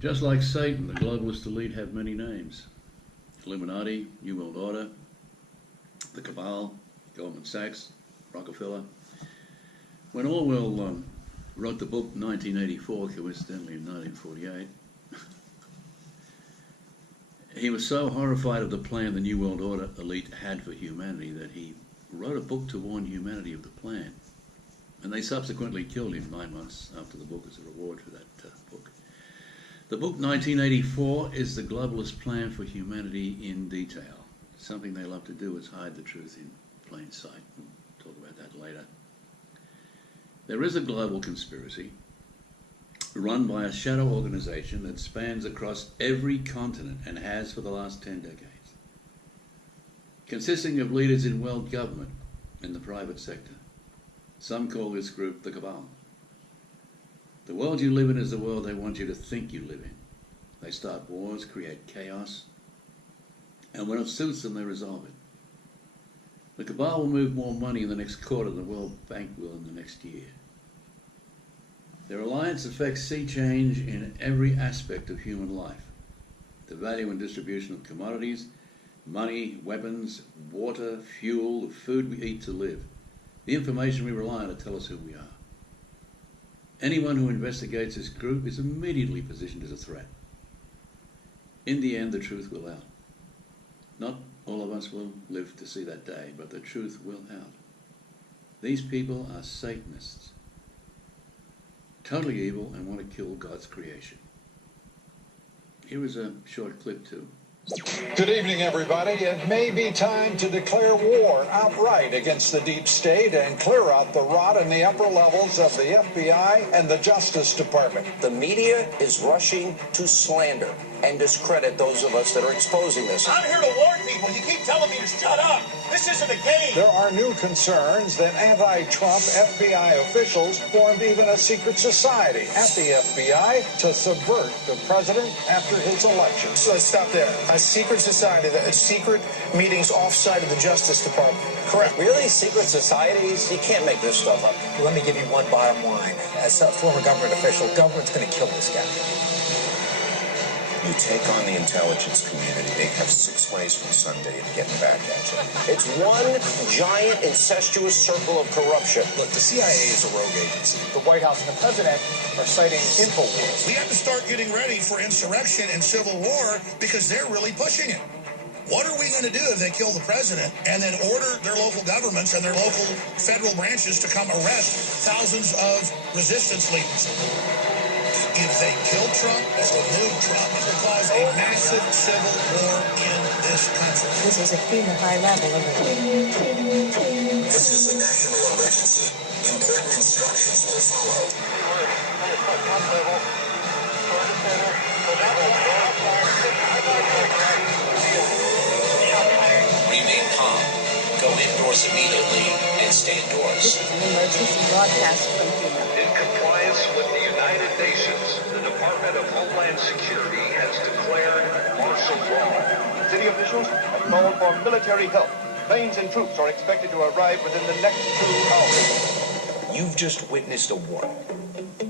Just like Satan, the globalist elite have many names. Illuminati, New World Order, the Cabal, Goldman Sachs, Rockefeller. When Orwell wrote the book 1984, coincidentally in 1948, he was so horrified of the plan the New World Order elite had for humanity that he wrote a book to warn humanity of the plan. And they subsequently killed him 9 months after the book as a reward for that book. The book 1984 is the globalist plan for humanity in detail. Something they love to do is hide the truth in plain sight. We'll talk about that later. There is a global conspiracy run by a shadow organization that spans across every continent and has for the last 10 decades, consisting of leaders in world government and the private sector. Some call this group the Cabal. The world you live in is the world they want you to think you live in. They start wars, create chaos, and when it suits them, they resolve it. The Cabal will move more money in the next quarter than the World Bank will in the next year. Their alliance affects sea change in every aspect of human life. The value and distribution of commodities, money, weapons, water, fuel, the food we eat to live. The information we rely on to tell us who we are. Anyone who investigates this group is immediately positioned as a threat. In the end, the truth will out. Not all of us will live to see that day, but the truth will out. These people are Satanists, totally evil and want to kill God's creation. Here is a short clip too. Good evening, everybody. It may be time to declare war outright against the deep state and clear out the rot in the upper levels of the FBI and the Justice Department. The media is rushing to slander and discredit those of us that are exposing this. I'm here to warn people. You keep telling me to shut up. This isn't a game. There are new concerns that anti-Trump FBI officials formed even a secret society at the FBI to subvert the president after his election. So let's stop there. A secret society, secret meetings offsite of the Justice Department. Correct. Really? Secret societies? You can't make this stuff up. Let me give you one bottom line. As a former government official, government's going to kill this guy. You take on the intelligence community, they have 6 ways from Sunday of getting back at you. It's one giant incestuous circle of corruption. Look, the CIA is a rogue agency. The White House and the president are citing InfoWars. We have to start getting ready for insurrection and civil war because they're really pushing it. What are we going to do if they kill the president and then order their local governments and their local federal branches to come arrest thousands of resistance leaders? If they kill Trump or remove Trump, it will cause a massive civil war in this country. This is extremely high level of it. This is a national emergency. Important instructions will follow. Remain calm. Go indoors immediately and stay indoors. This is an emergency broadcast from Cuba. In compliance with the United Nations, the Department of Homeland Security has declared martial law. City officials have called for military help. Planes and troops are expected to arrive within the next 2 hours. You've just witnessed a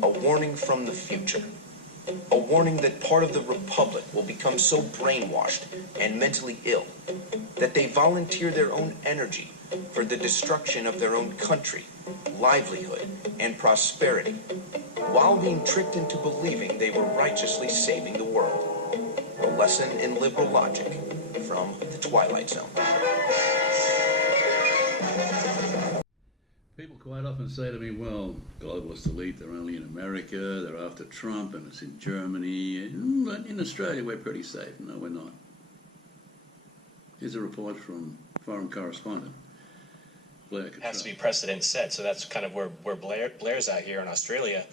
warning from the future. A warning that part of the Republic will become so brainwashed and mentally ill that they volunteer their own energy for the destruction of their own country, livelihood, and prosperity, while being tricked into believing they were righteously saving the world. A lesson in liberal logic from the Twilight Zone. People quite often say to me, well, globalist elite, they're only in America, they're after Trump, and it's in Germany, but in Australia we're pretty safe. No, we're not. Here's a report from foreign correspondent Blair. It has to be precedent set, so that's kind of where Blair's at here in Australia.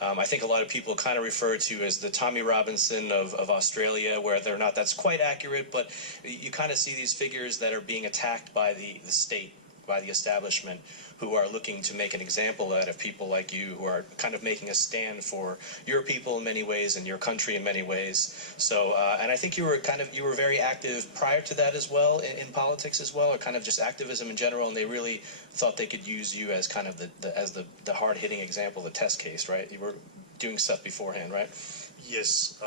I think a lot of people kind of refer to as the Tommy Robinson of Australia, whether or not that's quite accurate, but you kind of see these figures that are being attacked by the state, by the establishment, who are looking to make an example out of people like you, who are kind of making a stand for your people in many ways and your country in many ways. So, and I think you were very active prior to that as well, in politics as well, or kind of just activism in general, and they really thought they could use you as kind of the hard-hitting example, the test case, right? doing stuff beforehand, right? Yes.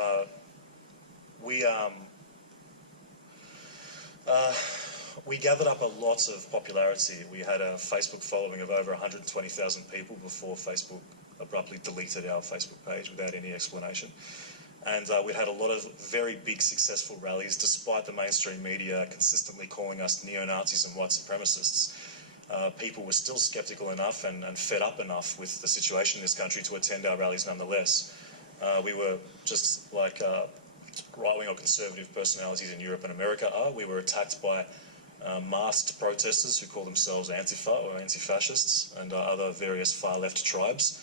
We gathered up a lot of popularity. We had a Facebook following of over 120,000 people before Facebook abruptly deleted our Facebook page without any explanation. And we had a lot of very big successful rallies, despite the mainstream media consistently calling us neo-Nazis and white supremacists. People were still sceptical enough and fed up enough with the situation in this country to attend our rallies nonetheless. We were just like right-wing or conservative personalities in Europe and America are. We were attacked by masked protesters who call themselves Antifa or anti-fascists and other various far-left tribes.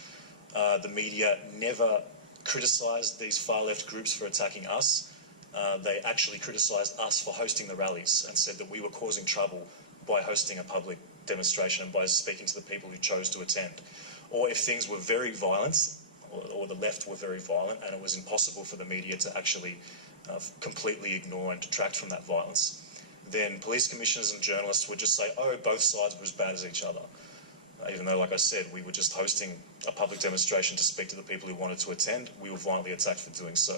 The media never criticised these far-left groups for attacking us. They actually criticised us for hosting the rallies and said that we were causing trouble by hosting a public demonstration and by speaking to the people who chose to attend. Or if things were very violent, or the left were very violent, and it was impossible for the media to actually completely ignore and detract from that violence, then police commissioners and journalists would just say, oh, both sides were as bad as each other. Even though, like I said, we were just hosting a public demonstration to speak to the people who wanted to attend, we were violently attacked for doing so.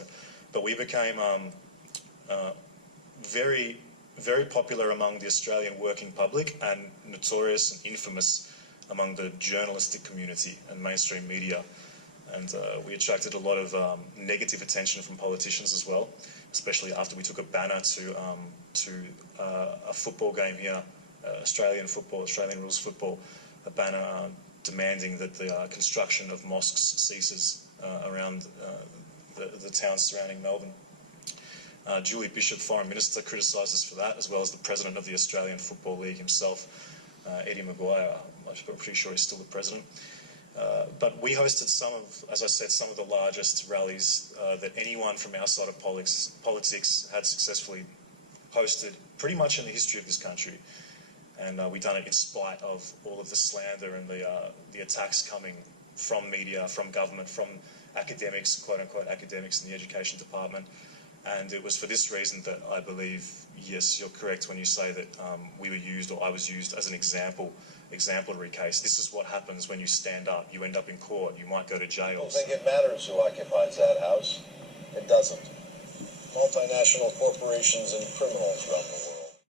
But we became very, very popular among the Australian working public and notorious and infamous among the journalistic community and mainstream media. And we attracted a lot of negative attention from politicians as well, especially after we took a banner to a football game here, Australian football, Australian rules football, a banner demanding that the construction of mosques ceases around the towns surrounding Melbourne. Julie Bishop, Foreign Minister, criticised us for that, as well as the President of the Australian Football League himself, Eddie Maguire. I'm pretty sure he's still the President. But we hosted some of, as I said, some of the largest rallies that anyone from our side of politics had successfully hosted pretty much in the history of this country. And we done it in spite of all of the slander and the attacks coming from media, from government, from academics, quote-unquote academics in the education department. And it was for this reason that I believe, yes, you're correct when you say that we were used, or I was used as an exemplary case. This is what happens when you stand up. You end up in court. You might go to jail. People think it matters who occupies that house. It doesn't. Multinational corporations and criminals run the world.